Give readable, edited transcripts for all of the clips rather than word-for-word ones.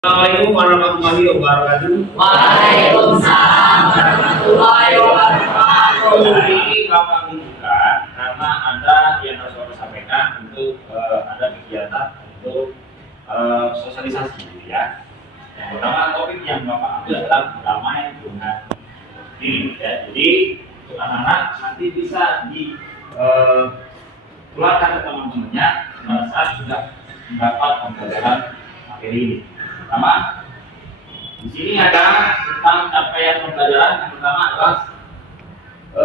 Assalamualaikum warahmatullahi wabarakatuh. Waalaikumsalam warahmatullahi wabarakatuh. Hari ini Bapak membuka karena ada yang harus Bapak sampaikan untuk ada kegiatan untuk sosialisasi gitu ya. Yang pertama topik yang Bapak ambil adalah damai dengan diri ya. Jadi untuk anak-anak nanti bisa ditularkan ke teman-temannya pada saat sudah mendapat pembelajaran materi ini. Pertama, di sini ada tentang capaian pembelajaran. Yang pertama adalah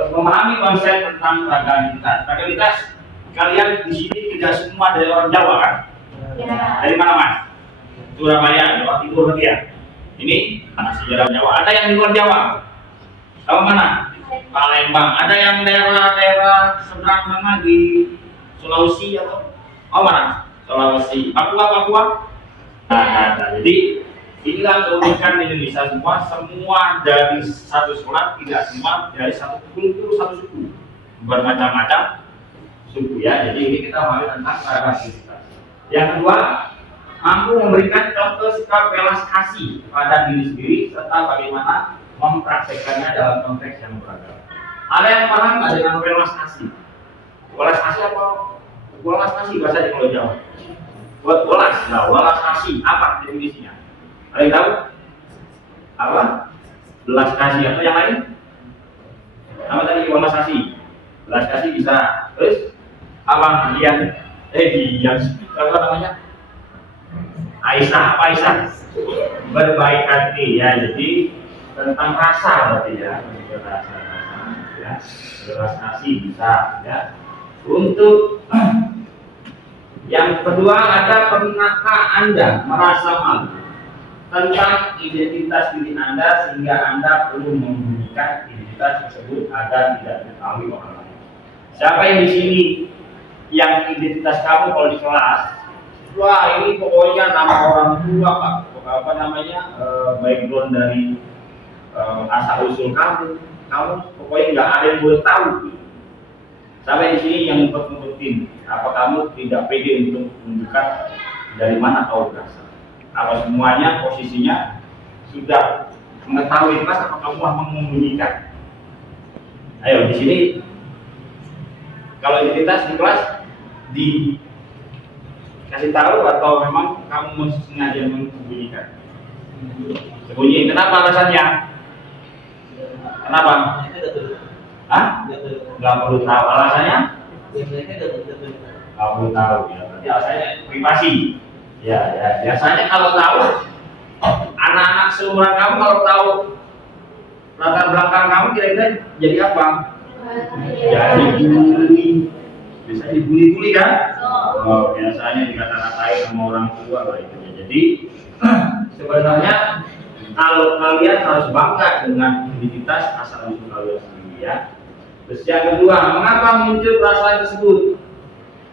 memahami konsep tentang ragamitas. Ragamitas, kalian di sini tidak semua dari orang Jawa kan? Ya. Dari mana mas? Surabaya, Jawa Timur berarti ya? Ini anak sejarah Jawa. Ada yang di luar Jawa? Tahu mana? Palembang. Ada yang daerah-daerah seberang sana di Sulawesi atau mana? Sulawesi. Papua. Nah, jadi inilah keunikan Indonesia semua dari satu sekolah, tidak semua dari satu kultur, satu suku, bermacam-macam suku ya. Jadi ini kita mengambil tentang ragamitas. Yang kedua, mampu memberikan contoh sikap welas kasih pada diri sendiri serta bagaimana mempraktekannya dalam konteks yang beragam. Ada yang paham nggak dengan welas kasih? Welas kasih apa? Welas kasih bahasa kalau Jawa. Buat welas, nah welas kasih apa definisinya? Ada yang tahu? Apa? Belas kasih atau yang lain? Apa tadi welas kasih? Belas kasih bisa. Terus apa? Dian? Apa namanya? Aisyah, apa Aisyah? Berbaik hati ya. Jadi tentang rasa berarti ya. Rasa ya. Belas kasih bisa ya. Untuk yang kedua, ada pernahkah Anda merasa malu tentang identitas diri Anda sehingga Anda perlu membunyikan identitas tersebut agar tidak diketahui orang lain? Siapa yang di sini yang identitas kamu kalau di kelas, wah ini pokoknya nama orang tua Pak, apa namanya, background dari asal usul kamu pokoknya nggak ada yang boleh tahu. Sampai di sini yang ngumpetin, apa kamu tidak pede untuk menunjukkan dari mana kau berasal? Apa semuanya posisinya sudah mengetahui kelas atau kamu menyembunyikan? Ayo di sini kalau identitas di kelas dikasih tahu atau memang kamu sengaja menyembunyikan? Sembunyi. Kenapa alasannya? Kenapa? Hah? Nggak perlu tahu alasannya? Nggak perlu tahu ya. Berarti alasannya privasi. Ya. Biasanya kalau tahu, anak-anak seumuran kamu kalau tahu latar belakang kamu kira-kira jadi apa? Jadi dibully. Biasanya dibully kan? Oh, biasanya dikata-katain sama orang tua lah itu. Jadi sebenarnya kalau kalian harus bangga dengan identitas asal usul kalian sendiri ya. Terus yang kedua, mengapa muncul perasaan tersebut?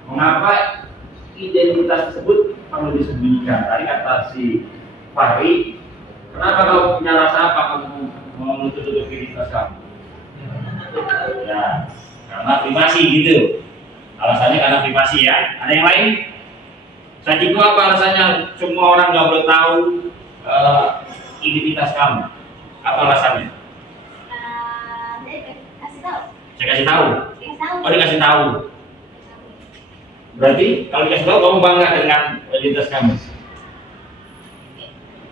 Mengapa identitas tersebut perlu disembunyikan? Tadi kata si Fahri, kenapa kau punya rasa apa kamu mau menutup identitas kamu? Ya, karena privasi gitu. Alasannya karena privasi ya. Ada yang lain? Saya juga apa alasannya? Semua orang nggak boleh tahu identitas kamu. Apa alasannya? Saya kasih tahu. Oh, dikasih tahu. Berarti kalau dikasih tahu kamu bangga dengan identitas kamu.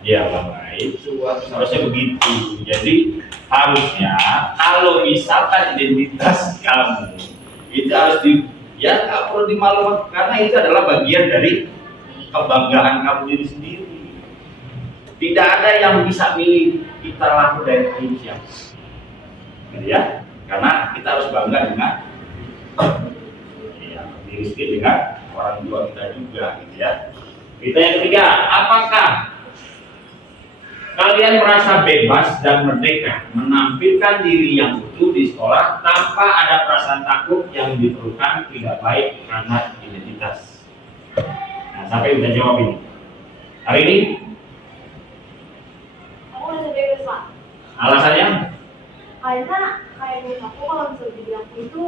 Ya bangga. Itu harusnya begitu. Jadi harusnya kalau misalkan identitas kamu itu harus ya nggak perlu dimalukan karena itu adalah bagian dari kebanggaan kamu diri sendiri. Tidak ada yang bisa milih kita laku dari Indonesia. Ya. Karena kita harus bangga dengan diri sendiri, dengan orang tua kita juga gitu ya. Kita yang ketiga, apakah kalian merasa bebas dan merdeka menampilkan diri yang utuh di sekolah tanpa ada perasaan takut yang diperlukan tidak baik karena identitas? Nah, sampai udah jawab ini. Hari ini Aku merasa bebas Pak. alasannya? Karena kayak menurut aku kalau misalnya jadi aku itu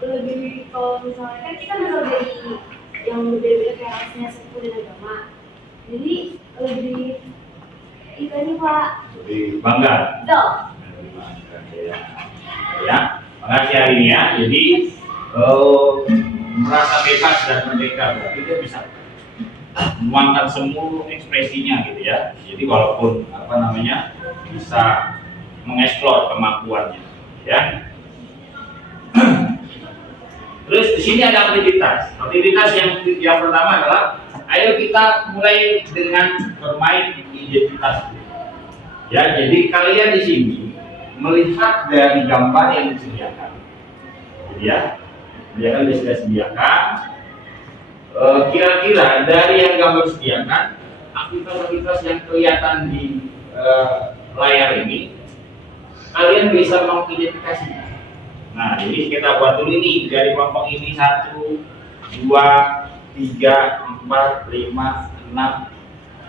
lebih, kalau misalnya kan kita bisa dari yang berbeda-beda kayak rasnya suku dan agama. Jadi lebih itu nih Pak. Lebih bangga. Betul. Ya, makasih hari ini ya. Jadi merasa bebas dan merdeka berarti dia bisa menuangkan semua ekspresinya gitu ya. Jadi walaupun apa namanya bisa mengeksplor kemampuannya, ya. Terus di sini ada aktivitas. Aktivitas yang pertama adalah ayo kita mulai dengan bermain identitas. Ya, jadi kalian di sini melihat dari gambar yang disediakan, jadi ya, dia sudah sediakan. Kira-kira dari yang gambar disediakan, aktivitas-aktivitas yang kelihatan di layar ini, kalian bisa mengidentifikasi. Nah, jadi kita buat dulu nih dari kelompok ini 1, 2, 3, 4, 5, 6,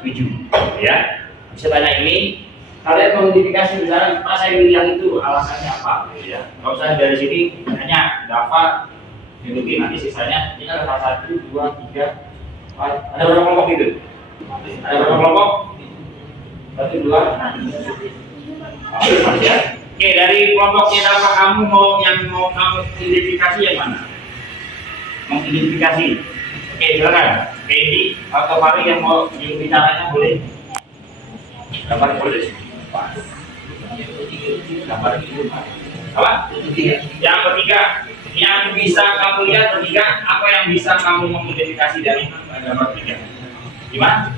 7, ya. Bisa tanya ini. Kalian mengidentifikasi misalnya, Pak saya pilih yang itu alasannya apa, gitu ya. Kalau saya dari sini hanya dapat mungkin nanti sisanya ini ada 1, 2, 3, 4. Ada berapa kelompok itu? Ada berapa kelompok? 1, 2. Ya. Oke, dari kelompoknya apa kamu yang mau kamu identifikasi yang mana? Mengidentifikasi. Oke, silakan. Oke, ini atau Fari yang mau bicaranya boleh. Gambar boleh. Gambar itu apa? Yang ketiga, yang bisa kamu lihat ketiga, apa yang bisa kamu mengidentifikasi dari gambar ketiga? Gimana?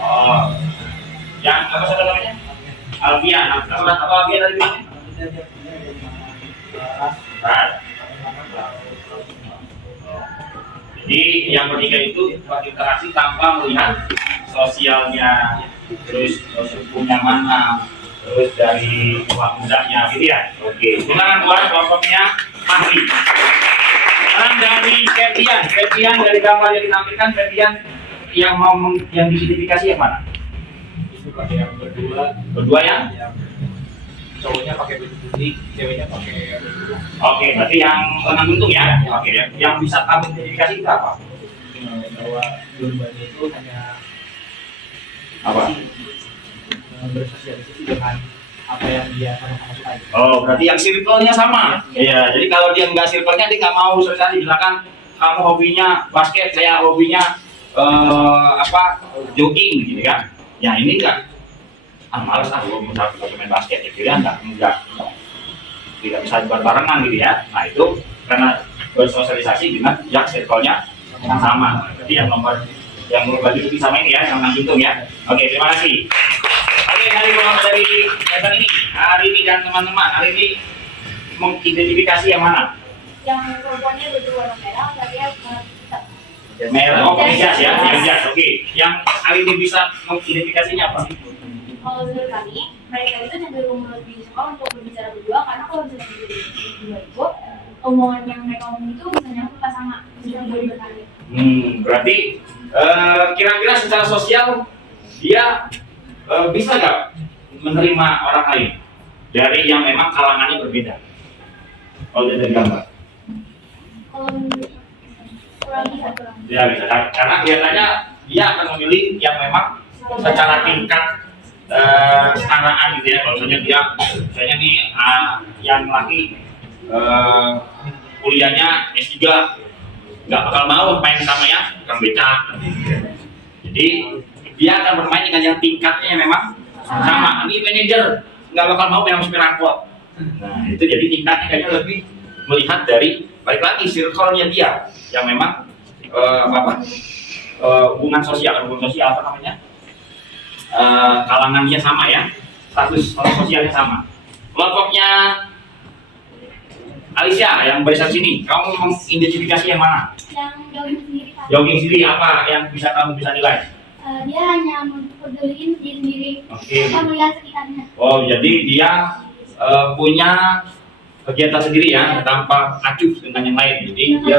Oh, yang apa satu namanya? Alfian. Apa Alfian tadi? Jadi yang ketiga itu interaksi tanpa melihat sosialnya, terus sukunya mana, terus dari uang mudanya, gitu ya. Oke, silakan buat kelompoknya Mahri. Sekarang dari Febian dari gambar yang ditampilkan, Febian yang mau yang diidentifikasi yang mana? Itu pakai yang Berdua ya? cowoknya pakai baju putih, ceweknya pakai baju. Oke, berarti yang lengan buntung ya? Oke, yang bisa kamu identifikasi itu apa? Bahwa dua-duanya itu hanya Apa? bersosialisasi dengan apa yang dia sama-sama sukai. Oh, berarti yang circle-nya sama. Iya, jadi kalau dia nggak circle-nya dia nggak mau sosialisasi. Misalkan kamu hobinya basket, saya hobinya jogging gitu kan. Ya ini enggak. Males gue misalnya kita main basket ya, kira enggak tidak bisa barengan gitu ya. Nah itu karena bersosialisasi dengan yang circle-nya yang sama. Jadi yang nomor baju itu sama ini ya, yang hitung ya. Oke, terima kasih. Oke, dari kegiatan ini, hari ini dan teman-teman, hari ini mengidentifikasi yang mana? Yang kelompoknya berwarna merah, saya Merah, oh jas ya, yang jas. Oke, yang hari ini bisa mengidentifikasinya apa? kalau menurut kami, mereka itu cenderung lebih suka untuk berbicara berdua karena kalau misalnya berdua itu omongan yang mereka ngomong itu bisa nyambung sama bisa berkali. Berarti kira-kira secara sosial dia bisa nggak menerima orang lain dari yang memang kalangannya berbeda? Kalau dari gambar? Kalau kurang bisa. Ya bisa, karena kelihatannya dia akan memilih yang memang secara tingkat kesetaraan gitu ya. Kalau misalnya dia, misalnya nih yang laki kuliahnya S3, nggak bakal mau main sama yang tukang becak. Jadi dia akan bermain dengan yang tingkatnya yang memang sama. Ini manajer nggak bakal mau main sama supir angkot. Nah itu jadi tingkatnya kayaknya lebih melihat dari balik lagi circle-nya dia yang memang hubungan sosial apa namanya? Kalangannya sama ya, status sosialnya sama. Kelompoknya Alicia yang barisan sini, kamu mengidentifikasi yang mana? Yang jogging sendiri Pak. Jogging sendiri apa yang kamu bisa nilai? Dia hanya mempeduliin diri sendiri. Oke. Tanpa melihat sekitarnya. Oh, jadi dia punya kegiatan sendiri ya, tanpa acuh dengan yang lain. Jadi dia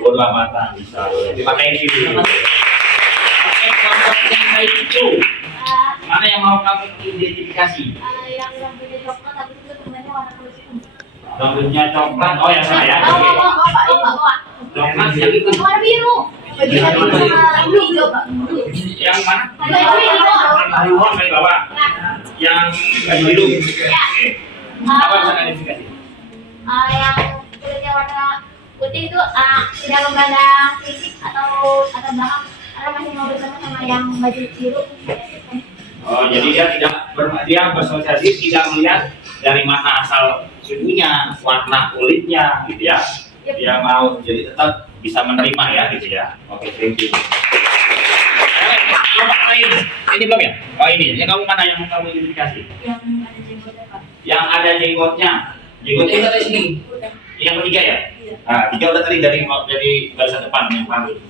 bodo amatan bisa. Dipakai sini. Oke, kelompok yang lain itu mana yang mau kamu identifikasi? Yang rambutnya coklat tapi itu temannya warna kulit. Rambutnya coklat, oh ya saya. Bawa. coklat yang itu. Warna biru. Baju yang sama blue hijau, Pak. Yang mana? Baju hijau. Bawah, paling bawah. Yang biru. Oke. Apa bisa identifikasi? Yang kulitnya warna putih itu tidak memandang fisik atau belakang karena masih mau bersama sama yang baju biru. Oh, jadi dia bersosialisasi tidak melihat dari mana asal sukunya, warna kulitnya, gitu ya. Dia mau jadi tetap bisa menerima ya, gitu ya. Oke, thank you. Coba lain. Ini belum ya? Oh ini. Yang kamu mana yang kamu identifikasi? Yang ada jenggotnya, Pak. Yang ada jenggotnya. Jenggotnya itu dari sini. Udah. Yang ketiga ya? Iya. Nah, tiga udah tadi dari barisan depan yang paling.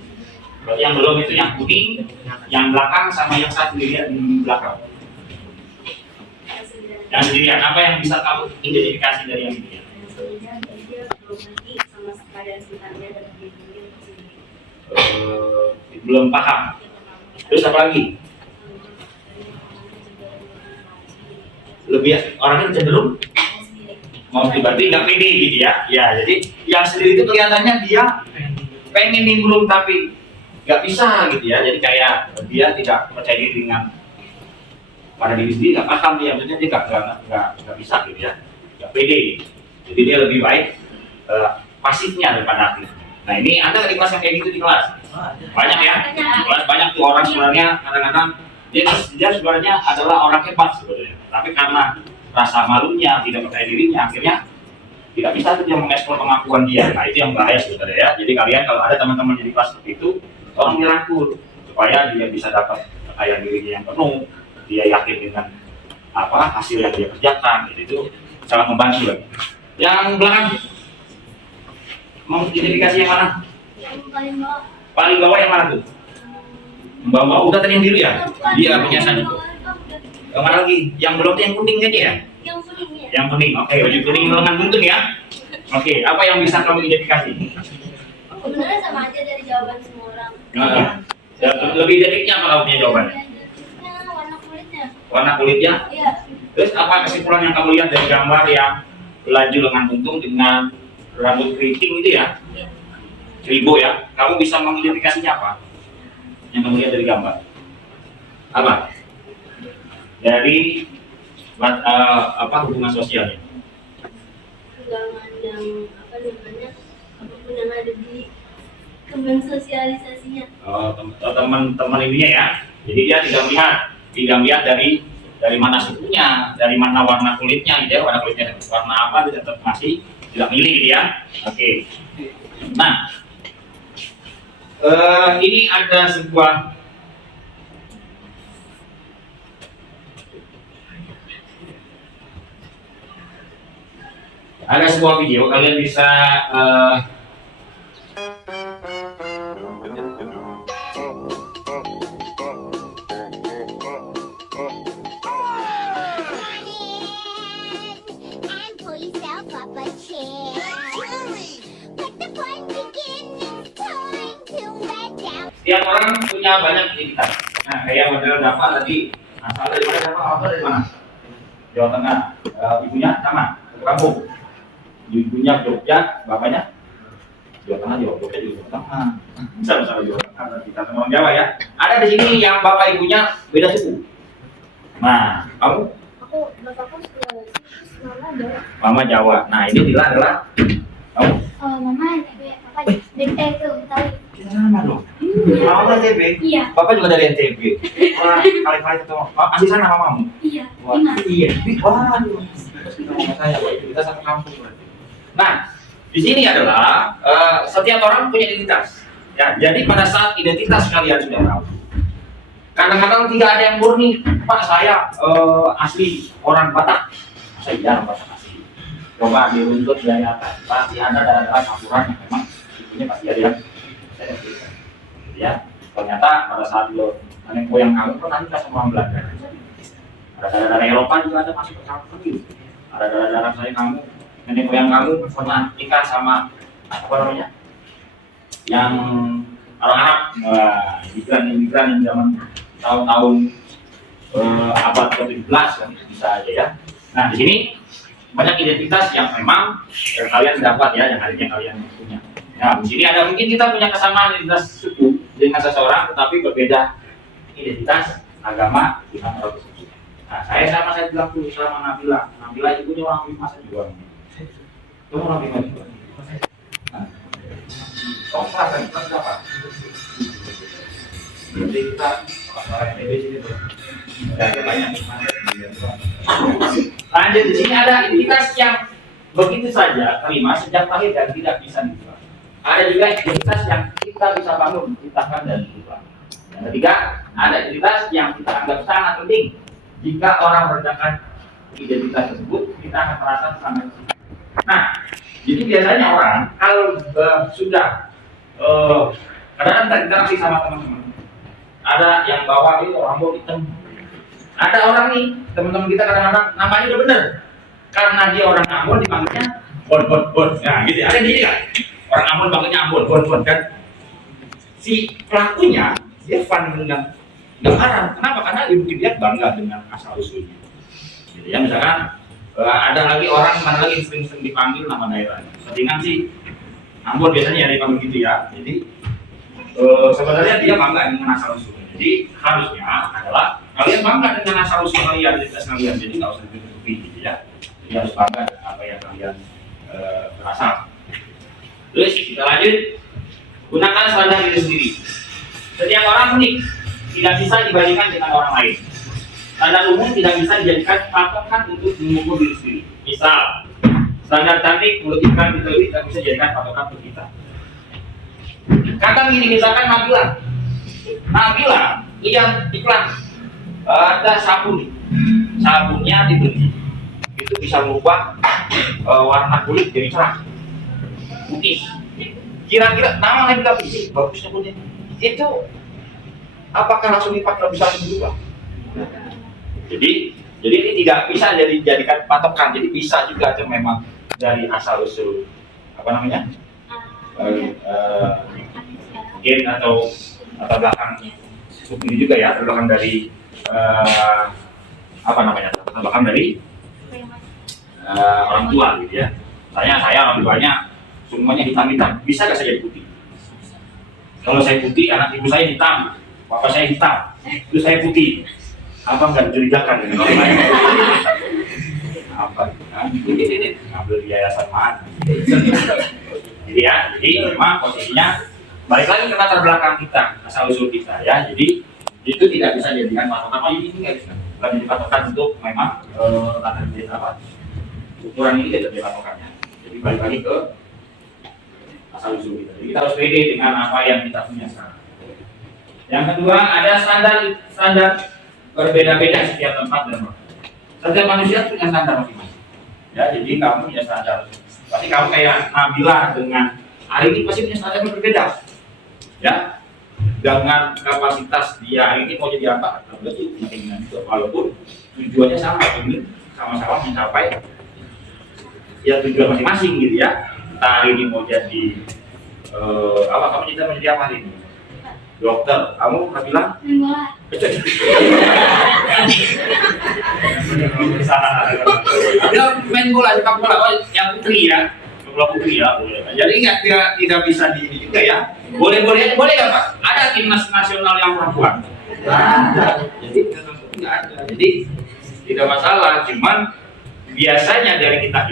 Berarti yang belum itu yang kuning, yang belakang sama yang satu dilihat di belakang. Yang sendirian. Apa yang bisa kamu identifikasi dari yang sendirian? Belum paham. Terus apa lagi? Lebih orangnya cenderung mau berarti nggak pede gitu ya. Ya, jadi yang sendiri itu kelihatannya dia pengen nimbrung tapi nggak bisa gitu ya. Jadi kayak dia tidak percaya diri dengan pada diri sendiri, nggak paham dia, maksudnya dia nggak bisa gitu ya, nggak pede. Jadi dia lebih baik pasifnya daripada aktif. Nah ini Anda di kelas yang kayak gitu di kelas? Banyak ya? Di kelas banyak tuh orang sebenarnya kadang-kadang dia sebenarnya adalah orang hebat sebenarnya. Tapi karena rasa malunya, tidak percaya dirinya, akhirnya tidak bisa tuh dia mengeksplor pengakuan dia. Nah itu yang bahaya sebenarnya ya. Jadi kalian kalau ada teman-teman di kelas seperti itu, tolong dirangkul supaya dia bisa dapat kepercayaan dirinya yang penuh, dia yakin dengan apa hasil yang dia kerjakan. Itu sangat membantu lagi. Yang belakang mau identifikasi yang mana? Yang paling bawah. Paling bawah yang mana tuh? Bawah udah tadi yang biru ya? Dia punya satu. Yang mana lagi? Yang belum yang kuning tadi ya? Yang kuning ya. Yang kuning. Oke, baju kuning lengan buntun ya. Oke, apa yang bisa kamu identifikasi? Sebenarnya sama aja dari jawaban semua orang. Lebih detiknya apa kamu punya jawabannya? Warna kulitnya. Warna kulitnya? Iya. Terus apa kesimpulan yang kamu lihat dari gambar yang laju lengan buntung dengan rambut keriting itu ya? Iya. Ribo ya? Kamu bisa mengidentifikasinya apa? Yang kamu lihat dari gambar? Apa? Dari apa hubungan sosialnya? Pegangan yang apa namanya apapun yang ada di kembang sosialisasinya. Oh, teman-teman ininya ya. Jadi dia tidak melihat dari mana sukunya, dari mana warna kulitnya, gitu ya. Warna kulitnya warna apa dia tetap masih tidak milih gitu ya. Oke. Nah, ini ada sebuah video, kalian bisa setiap orang punya banyak identitas. Nah, kayak model Dava tadi, asal dari mana Dava? Asal dari mana? Jawa Tengah. Ibunya sama, satu kampung. Ibunya Jogja, bapaknya Jawa Tengah, Jogja juga Jawa Tengah. Sama-sama Jawa Tengah. Kita semua orang Jawa ya. Ada di sini yang bapak ibunya beda suku. Nah, kamu? Bapakku Sulawesi, mama Jawa. Mama Jawa. Nah, ini Dila adalah kamu? Mama NTB, papa itu Betawi. Sama dong. Mama NTB? Iya. Bapak juga dari NTB. Wah, kali-kali ketemu. Masih sana mamamu? Iya. Wah, iya. Waduh. Kita satu kampung berarti. Nah, di sini adalah setiap orang punya identitas. Ya, jadi pada saat identitas kalian sudah tahu, kadang-kadang tidak ada yang murni. Pak, saya asli orang Batak. Saya jarang Batak asli. Coba diruntut dari atas. Pasti ada daerah campuran yang memang ibunya pasti ada yang ya. Ternyata pada saat lo nenek moyang kamu pernah nikah sama orang Belanda. Ada daerah Eropa juga ada masuk ke campur gitu. Ada daerah saya kamu, nenek moyang kamu pernah nikah sama apa namanya? Yang orang Arab, imigran yang zaman tahun-tahun abad ke-17 kan itu bisa aja ya. Nah di sini banyak identitas yang memang kalian dapat ya, yang akhirnya kalian punya. Nah, di sini ada mungkin kita punya kesamaan identitas suku dengan seseorang, tetapi berbeda identitas, agama dengan orang tersebut. Nah, saya bilang dulu sama Nabila. Nabila ibunya orang Bima juga. Itu orang Bima juga. Nah, kamu perasaan kita apa? Jadi kita orang NTB sini tuh. Ada banyak. Lanjut, di sini ada identitas yang begitu saja terima sejak lahir dan tidak bisa diubah. Ada juga identitas yang kita bisa bangun, ciptakan dan diubah. Yang ketiga, ada identitas yang kita anggap sangat penting. Jika orang merendahkan identitas tersebut, kita akan merasa sangat. Nah, jadi biasanya orang kalau sudah kadang-kadang interaksi sama teman-teman, ada yang bawa itu rambut hitam. Ada orang nih, teman-teman kita kadang-kadang namanya udah bener, karena dia orang Ambon dipanggilnya bon. Nah, gitu. Ada gini kan? Orang Ambon panggilnya Ambon, bon kan? Si pelakunya dia fun dengan marah. Kenapa? Karena mungkin dia bangga dengan asal usulnya. Jadi ya misalkan ada lagi orang mana lagi yang sering dipanggil nama daerah. Setingan sih Ambon biasanya ya dipanggil gitu ya. Jadi sebenarnya dia bangga dengan asal usulnya. Jadi harusnya adalah kalian bangga dengan asal usul kalian, identitas kalian. Jadi nggak usah ditutupi gitu ya. Jadi harus bangga dengan apa yang kalian berasal. Terus kita lanjut. Gunakan standar diri sendiri. Setiap orang unik, tidak bisa dibandingkan dengan orang lain. Standar umum tidak bisa dijadikan patokan untuk mengukur diri sendiri. Misal, standar cantik menurut ikan tidak bisa dijadikan patokan untuk kita. Kata gini, misalkan Nabila lihat iklan ada sabun, sabunnya dibeli, itu bisa merubah warna kulit jadi cerah, putih. Kira-kira nama Nabila ini bagus sabunnya, itu apakah langsung dipakai bisa berubah? Jadi ini tidak bisa dijadikan patokan. Jadi bisa juga itu memang dari asal usul apa namanya gen atau belakang ini juga ya, belakang dari apa namanya, belakang dari orang tua gitu ya. Saya orang tuanya semuanya hitam, bisa nggak saya jadi putih? Kalau saya putih, anak ibu saya hitam, bapak saya hitam, itu saya putih. Apa nggak mencurigakan dengan orang lain? Apa? Ini ngambil yayasan mana? Jadi ya, jadi memang posisinya balik lagi ke latar belakang kita, asal usul kita ya. Jadi itu tidak bisa dijadikan patokan. Ini nggak bisa jadi patokan untuk memang latar belakang ukuran ini tidak jadi patokannya. Jadi balik lagi ke asal usul kita. Jadi kita harus pede dengan apa yang kita punya sekarang. Yang kedua, ada standar berbeda-beda setiap tempat dan waktu. Setiap manusia punya standar masing-masing. Ya, jadi kamu punya standar. Pasti kamu kayak Nabila dengan hari ini pasti punya standar yang berbeda. Ya, dengan kapasitas dia ini mau jadi apa? Berarti dengan itu, walaupun tujuannya sama, ini sama-sama mencapai ya tujuan masing-masing gitu ya. Kita hari ini mau jadi apa? Kamu cita mau jadi apa hari ini? Dokter. Kamu Nabila? Dia main bola, sepak bola, yang putri ya, bola putri ya. Jadi tidak bisa di juga ya. Boleh nggak Pak? Ada timnas nasional yang perempuan? Jadi nggak ada. Jadi tidak masalah. Cuman biasanya dari kita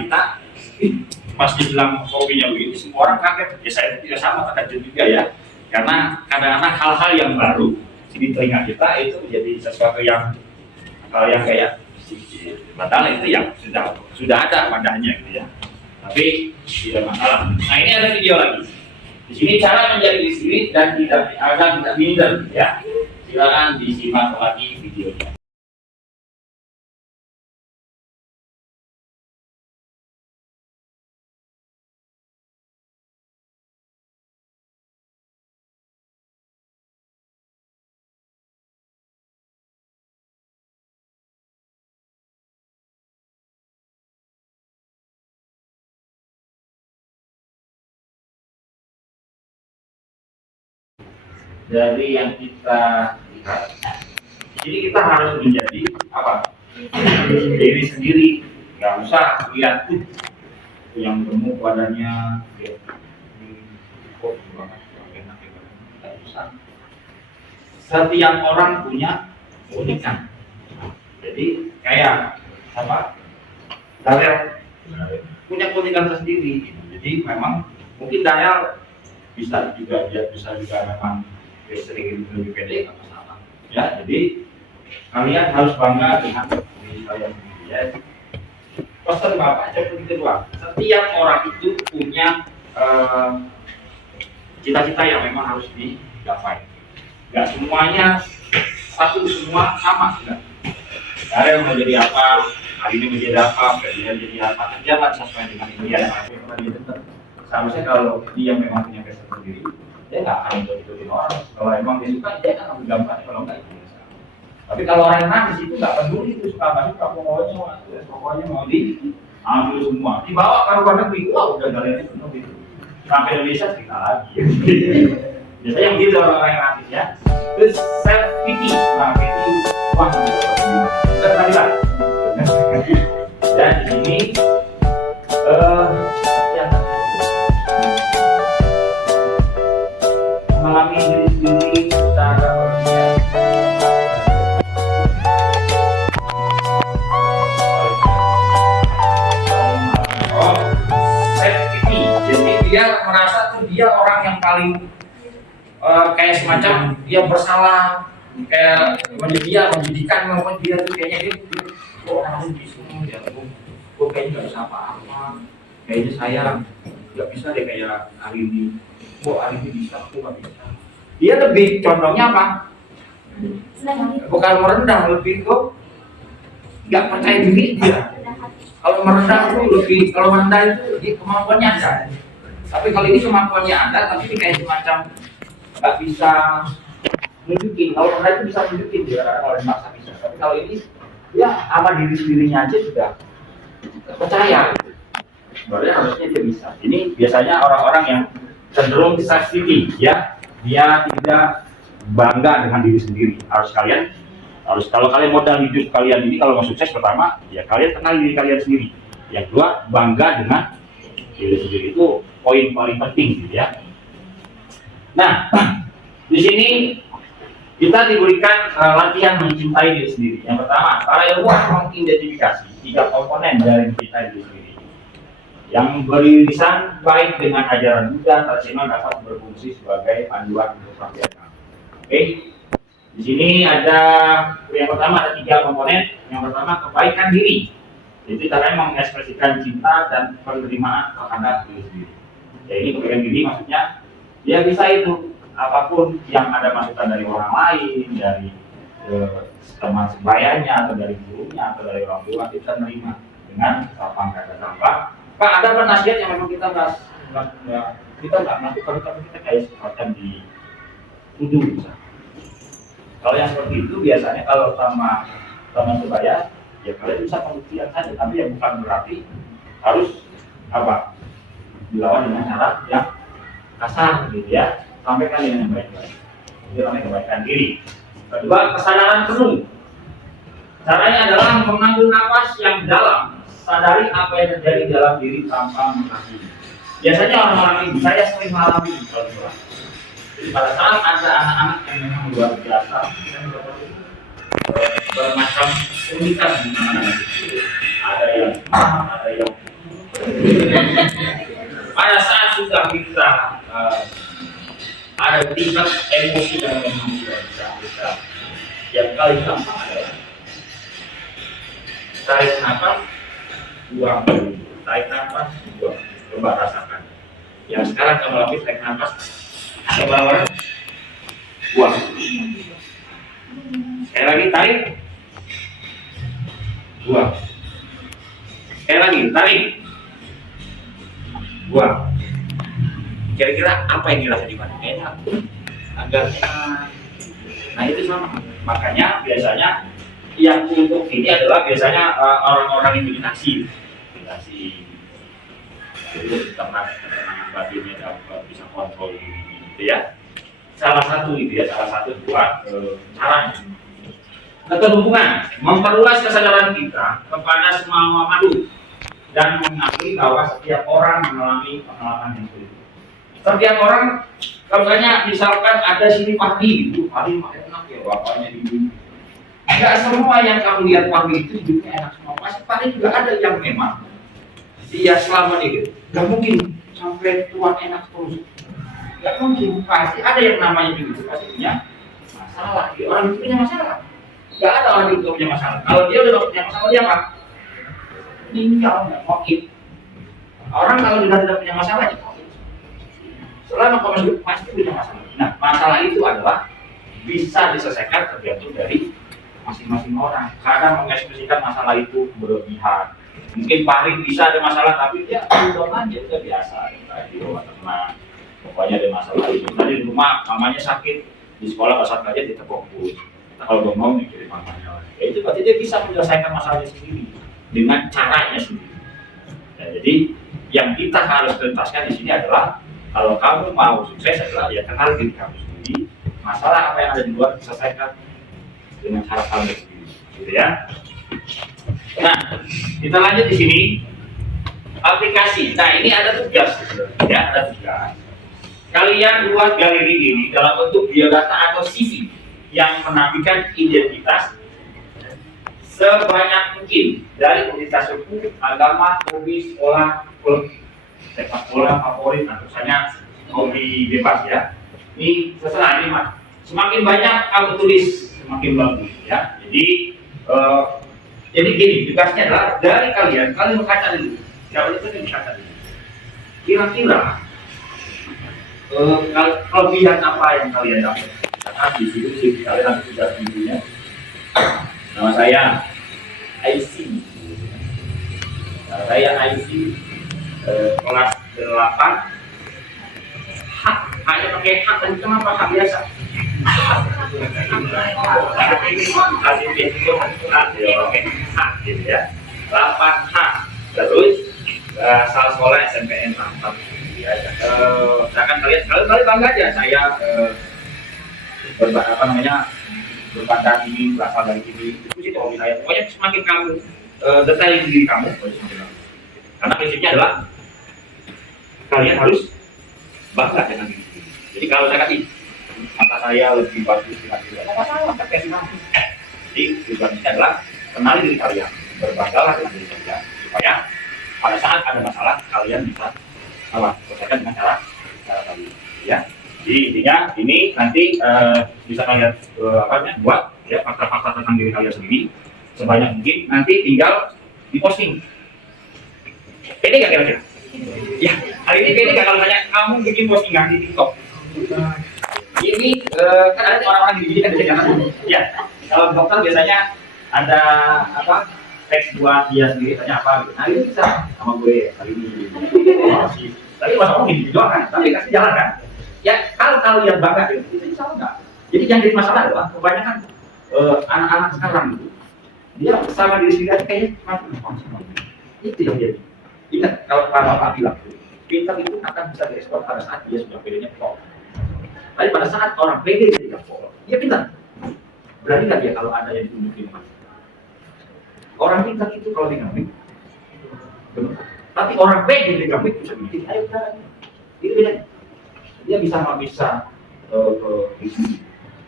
pas dibilang hobinya begini, semua orang kaget. Ya saya tidak sama, kaget juga ya. Karena kadang-kadang hal-hal yang baru di telinga kita itu menjadi sesuatu yang kayak padahal itu yang sudah ada padanya gitu ya. Tapi tidak masalah. Nah ini ada video lagi. Di sini cara menjadi diri sendiri dan tidak minder ya. Silakan disimak lagi videonya. Dari yang kita lihat, jadi kita harus menjadi apa? Diri sendiri, nggak usah lihat tuh yang gemuk badannya, takut banget, enak ya, nggak usah. Setiap orang punya keunikan. Jadi kayak apa? Darel punya keunikan tersendiri. Jadi memang mungkin Darel bisa juga memang sering lebih pede atau salah. Ya, jadi kalian harus bangga dengan diri kalian sendiri ya. Pesan Bapak yang kedua, setiap orang itu punya cita-cita yang memang harus digapai. Gak semuanya satu semua sama, enggak. Darel mau jadi apa, hari ini menjadi apa, dia jadi apa, jangan sesuai dengan impian. Seharusnya kalau dia memang punya passion sendiri, dia nggak akan ikutin orang. Kalau emang dia suka, dia akan menggambar. Kalau nggak itu biasa. Tapi kalau orang yang nangis itu nggak peduli itu suka nggak suka, pokoknya mau diambil semua, dibawa ke luar negeri, wah udah galernya penuh itu. Sampai Indonesia kita lagi. Biasanya yang gitu orang yang nangis ya. Terus self pity, nah pity, wah udah tadi lah. Dan di sini mengalami diri sendiri secara berlebihan. Oh, self-pity. Jadi dia merasa tuh dia orang yang paling kayak semacam dia bersalah, kayak menjadikan maupun dia tuh kayaknya dia orang di sini ya, gue kayaknya nggak bisa apa-apa, kayaknya saya nggak bisa deh kayak hari ini. Hari ini bisa, aku nggak bisa. Dia lebih condongnya apa? Bukan merendah, lebih kok nggak percaya diri dia. Kalau merendah itu lebih, kalau merendah itu kemampuannya ada. Tapi kalau ini kemampuannya ada, tapi ini kayak semacam nggak bisa nunjukin. Kalau merendah itu bisa nunjukin dia, kalau maksa bisa. Tapi kalau ini ya sama diri sendirinya aja sudah percaya. Sebenarnya harusnya dia bisa. Ini biasanya orang-orang yang cenderung self-pity ya, dia tidak bangga dengan diri sendiri. Harus kalau kalian modal hidup kalian ini kalau mau sukses, pertama ya kalian kenal diri kalian sendiri. Yang kedua, bangga dengan diri sendiri, itu poin paling penting gitu ya. Nah, di sini kita diberikan latihan mencintai diri sendiri. Yang pertama, para ilmuwan mengidentifikasi 3 komponen dari mencintai diri sendiri yang beririsan baik dengan ajaran Buddha tradisional dapat berfungsi sebagai panduan untuk praktek. Oke, di sini ada yang pertama ada 3 komponen. Yang pertama kebaikan diri. Jadi caranya mengekspresikan cinta dan penerimaan terhadap diri sendiri. Ya ini kebaikan diri maksudnya dia bisa itu apapun yang ada masukan dari orang lain, dari teman sebayanya atau dari gurunya atau dari orang tua, kita menerima dengan lapang kata sampah. Pak, ada apa nasihat yang memang kita nggak melakukan, tapi kita kayak semacam dituduh. Kalau yang seperti itu biasanya kalau sama teman sebaya, ya kalian bisa pembuktian saja, tapi yang bukan berarti harus apa dilawan dengan cara yang kasar gitu ya. Sampaikan dengan baik-baik. Itu namanya kebaikan diri. Kedua, kesadaran penuh. Caranya adalah mengambil nafas yang dalam. Sadari apa yang terjadi dalam diri tanpa menghakimi. Biasanya orang-orang ini, saya sering mengalami itu. Jadi pada saat ada anak-anak yang memang luar biasa, bermacam keunikan di anak-anak itu. Ada yang ada yang pada saat sudah kita ada tingkat emosi yang memang tidak bisa. Yang paling gampang adalah tarik nafas, buang, tarik nafas, buang. Coba rasakan. Yang sekarang kamu lakukan tarik nafas, coba buang. Sekali lagi tarik, buang. Sekali lagi tarik, buang. Kira-kira apa yang dirasa di mana? Enak, agak enak. Nah itu sama. Makanya biasanya yang untuk ini adalah biasanya orang-orang yang meditasi, itu tenang batinnya dapat bisa kontrol diri, gitu ya. Salah satu buat caranya. Keterhubungan, memperluas kesadaran kita kepada semua makhluk dan mengakui bahwa setiap orang mengalami pengalaman yang sulit. Setiap orang, kalau misalkan ada sini Fahri, itu Fahri mah enak ya bapaknya ini. Enggak semua yang kamu lihat Fahri itu hidupnya enak semua. Pasti Fahri juga ada yang memang dia selama ini nggak mungkin sampai tua enak terus. Nggak mungkin, pasti ada yang namanya begitu, pasti punya masalah. Dia orang itu punya masalah. Nggak ada orang itu punya masalah. Kalau dia udah punya masalah, dia apa? Meninggal, nggak mungkin. Orang kalau sudah tidak punya masalah, ya selama kamu hidup pasti punya masalah. Nah, masalah itu adalah bisa diselesaikan tergantung dari masing-masing orang. Kadang mengekspresikan masalah itu berlebihan. Mungkin Fahri bisa ada masalah, tapi dia udah aja, udah biasa. Di rumah tenang, pokoknya ada masalah itu. Tadi di rumah mamanya sakit, di sekolah pas saat aja ditepuk. Kalau ngomong mikirin mamanya. Ya itu berarti dia bisa menyelesaikan masalahnya sendiri dengan caranya sendiri. Ya, jadi yang kita harus tuntaskan di sini adalah kalau kamu mau sukses adalah ya kenal diri kamu sendiri. Masalah apa yang ada di luar selesaikan dengan cara kamu sendiri, gitu ya. Nah, kita lanjut di sini aplikasi. Nah, ini ada tugas, ya, ada tugas. Kalian buat galeri ini dalam bentuk biodata atau CV yang menampilkan identitas sebanyak mungkin dari komunitas suku, agama, hobi, sekolah, klub, sepak bola favorit, atau misalnya hobi bebas ya. Ini terserah ini mas. Semakin banyak kamu tulis, semakin bagus ya. Jadi gini, tugasnya adalah dari kalian berkaca dulu. Tidak boleh itu berkaca dulu. Kira-kira kelebihan apa yang kalian dapat? Karena di sini kalian nanti sudah videonya. Nama saya IC. Nama saya IC kelas 8. Hak, hanya pakai hak dan kenapa hak biasa? Kasih itu hak, oke, hak gitu ya. 8 hak. Terus asal sekolah SMPN 4. Ya, misalkan kalian bangga aja saya berbakat ini, berasal dari ini, itu sih hobi saya. Pokoknya semakin kamu detail diri kamu, semakin bagus. Karena prinsipnya adalah kalian harus bangga dengan diri sendiri. Jadi kalau saya kasih mata saya lebih bagus kira-kira, nggak masalah, kan kasih mampu. Jadi tujuannya adalah kenali diri kalian, berbanggalah dengan diri kalian, supaya pada saat ada masalah kalian bisa selesaikan dengan cara tadi. Ya. Jadi intinya ini nanti bisa kalian buat ya fakta-fakta tentang diri kalian sendiri sebanyak mungkin. Nanti tinggal diposting. Pede nggak kira-kira? Ya, hari ini pede nggak kalau tanya kamu bikin postingan di TikTok? Ini kan ada orang-orang gini kan biasanya. Ya, kalau dokter biasanya ada teks buat dia sendiri tanya apa gitu. Nah ini bisa sama gue hari ini. Tapi masa orang gini doang kan? Tapi kasih jalan kan? Ya kalau kalian bangga gitu, itu salah nggak? Jadi yang jadi masalah adalah kebanyakan anak-anak sekarang itu dia sama diri sendiri aja kayaknya itu yang jadi. Ingat kalau Bapak bilang, pintar itu akan bisa diekspor pada saat dia sudah pedenya pol. Tapi pada saat orang pede jadi pol, dia pintar. Berani nggak dia kalau ada yang ditunjukin mas? Orang pintar itu kalau dinamik, tapi orang pede dinamik bisa bikin. Ayo kita, itu bedanya. Dia bisa di sini.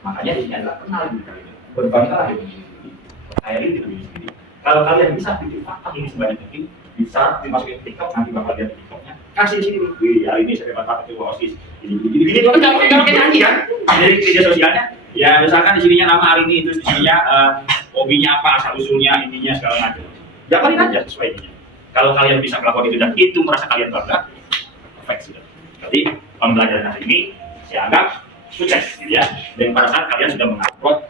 Makanya di sini adalah kenal diri kalian. Berbanggalah dengan diri sendiri. Percaya diri dengan diri sendiri. Kalau kalian bisa bikin fakta ini sebanyak mungkin, bisa dimasukin ke TikTok, nanti bakal lihat di TikToknya. Kasih di sini nih. Wih, hari ini saya dapat fakta ketua OSIS. Ini itu kan nggak pakai nyanyi kan? Jadi media sosialnya, ya misalkan di sininya nama hari ini, terus di sininya hobinya apa, asal usulnya, ininya segala macam. Jabarin aja sesuai ininya. Kalau kalian bisa melakukan itu dan itu merasa kalian bangga, perfect sudah. Jadi pembelajaran hari ini saya anggap sukses, gitu ya. Dan pada saat kalian sudah mengupload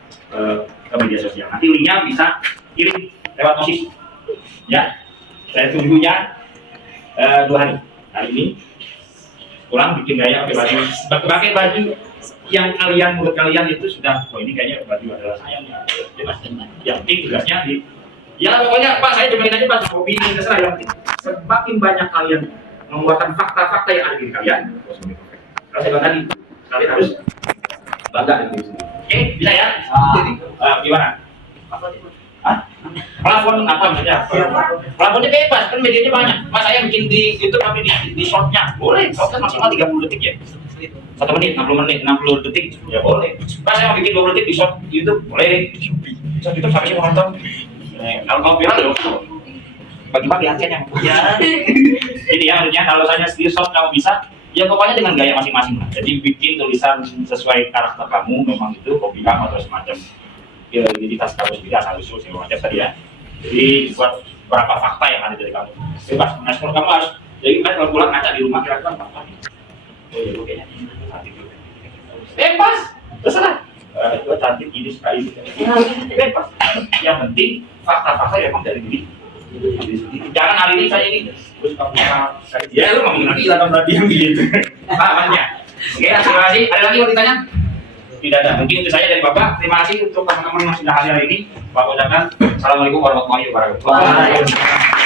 ke media sosial, nanti linknya bisa kirim lewat OSIS. Ya, saya tunggunya 2 hari. Hari ini pulang bikin gaya pakai baju yang kalian menurut kalian itu sudah, ini kayaknya baju adalah saya. Yang penting tugasnya ya pokoknya Pak saya dengerin aja Pak, hobi ini terserah, yang penting semakin banyak kalian mengeluarkan fakta-fakta yang ada di kalian. Kalau saya bilang tadi, kalian harus bangga dengan diri sendiri. Oke, bisa ya? Jadi, gimana? Hah? Plafon apa maksudnya? Plafonnya bebas, kan medianya banyak. Mas saya bikin di YouTube tapi di shortnya boleh. Short kan maksimal 30 detik ya. 1 menit, 60 detik ya boleh. Mas saya mau bikin 20 detik di short YouTube boleh. Short YouTube sampai sih mau nonton. Kalau viral ya bagi-bagi hasilnya ya. Jadi ya maksudnya kalau saya di short kamu bisa, ya pokoknya dengan gaya masing-masing lah. Jadi bikin tulisan sesuai karakter kamu, memang itu hobi kamu atau semacam identitas kamu sendiri, asal usul segala macam tadi ya. Jadi buat berapa fakta yang ada dari kamu. Bebas, menekspor kamu harus. Jadi kan kalau pulang ngaca di rumah kira-kira apa nih? Oh ya, kayaknya bebas, terserah. Gue cantik gini sekali. Bebas. Yang penting fakta-fakta ya memang dari diri. Jangan hari ini saya ini terus kamu ya lu ngomongin lagi lah berarti yang gitu. Pahamnya. Oke, terima kasih. Ada lagi mau ditanya? Tidak ada. Mungkin itu saja dari Bapak. Terima kasih untuk teman-teman yang sudah hadir hari ini. Bapak ucapkan assalamualaikum warahmatullahi wabarakatuh.